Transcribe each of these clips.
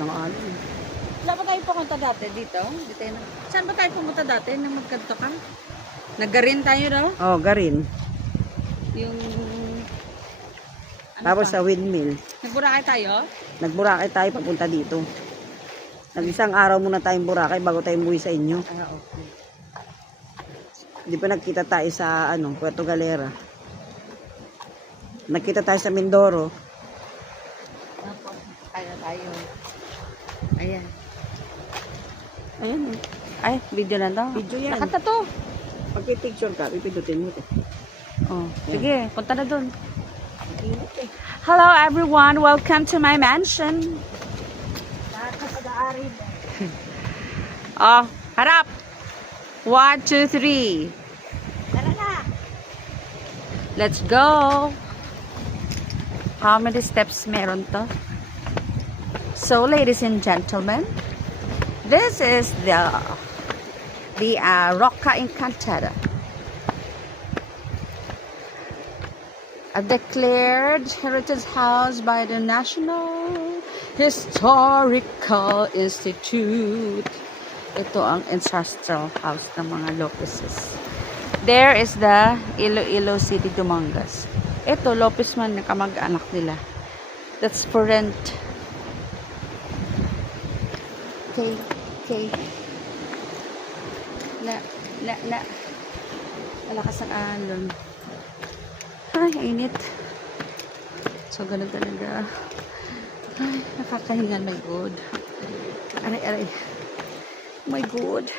ng alon. Wala ba tayo pumunta dati dito? Dito na. Saan ba tayo pumunta dati nang magkanto ka? Naggarin tayo daw? Oh, Garin. Yung... Ano Tapos pa? sa windmill. Nagburakay tayo? Nagburakay tayo papunta dito. Nag-isang araw muna tayong Boracay bago tayo umuwi sa inyo. Ah, okay. Hindi pa nagkita tayo sa Puerto Galera. Nagkita tayo sa Mindoro. Tapos, kaya tayo. Ayan. Ayan. Ay, video na to. Video yan. Nakata to. Pagki-picture ka, ipindutin mo to. Oh, sige, punta na dun. Init eh. Hello everyone, welcome to my mansion. Nakakapag-aari na. Oh, harap. 1, 2, 3. Tara na! Let's go. How many steps meron to? So, ladies and gentlemen, this is the Roca Encantada. A declared heritage house by the National Historical Institute. Ito ang ancestral house ng mga Lopezes. There is the Iloilo City, Dumangas. Ito, Lopez man, nakamag-anak nila. That's for rent. Okay, okay. Malakas ang alon. Ay, init. So, ganun talaga. Ay, nakakahingan. My God. Aray, aray. My God.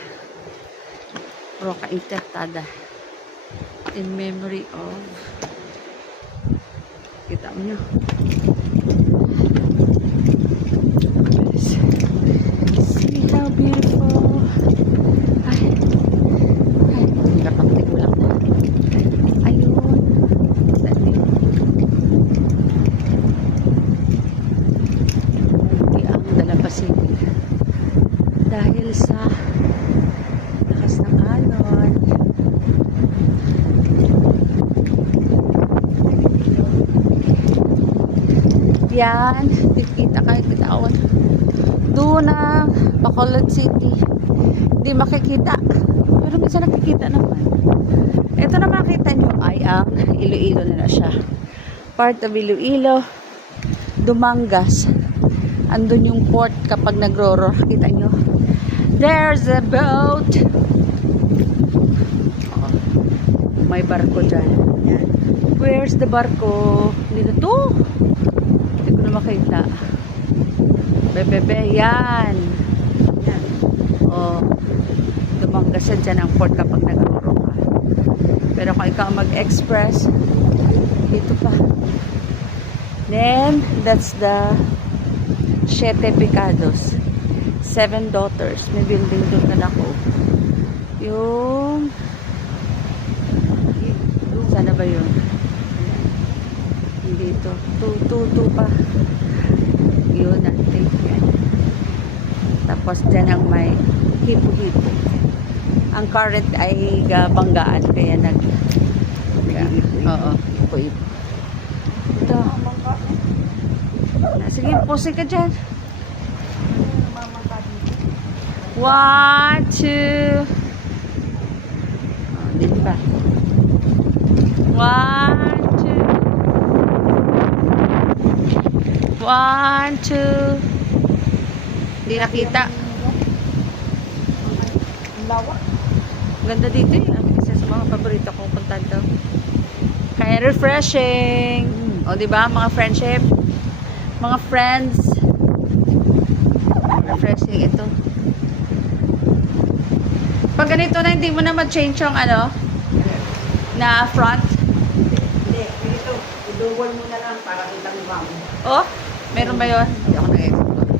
Roca Encantada. In memory of... Kita mo nyo. See how beautiful. Ay. Ay, hirap ang tigulang na. Ayun. Hindi ang Dalampasigan. Dahil sa lakas ng alon. Yan. Kita kahit bitawan. Doon na Bacolod City. Hindi makikita. Pero minsan nakikita naman. Ito na makita nyo ay ang Iloilo na siya. Part of Iloilo. Dumangas. Andun yung port kapag nagro-roar. Kita nyo. There's a boat. Oh, may barko dyan. Yan. Where's the barko? Dito to. Hindi ko na makita. Bebebe. Yan. Yan. Oh. Dumangasan dyan ang port kapag nagro-roar ka. Pero kung ikaw mag-express, dito pa. Then, that's the Siete Pecados. 7 Daughters. May building doon na ako. Yung... Sana ba yun? Dito. 2 pa. Yun natin. Yan. Tapos dyan ang may hipo-hipo. Ang current ay banggaan. Kaya nag... Oo. Hipo-hipo. Ito. Sige, pose ka dyan. 1, 2. Oh, dito ba? 1, 2. 1, 2. Hindi nakita. Ganda dito eh. Isa sa mga paborito kong puntan daw. Kaya refreshing. O, diba? Mga friendship. Mga friends. Refreshing ito. Pag ganito na, hindi mo na mag-change yung na front. Hindi, dito. I-double mo na lang para kitang mamo. Oh, meron ba yun? Hindi ako nag-expect.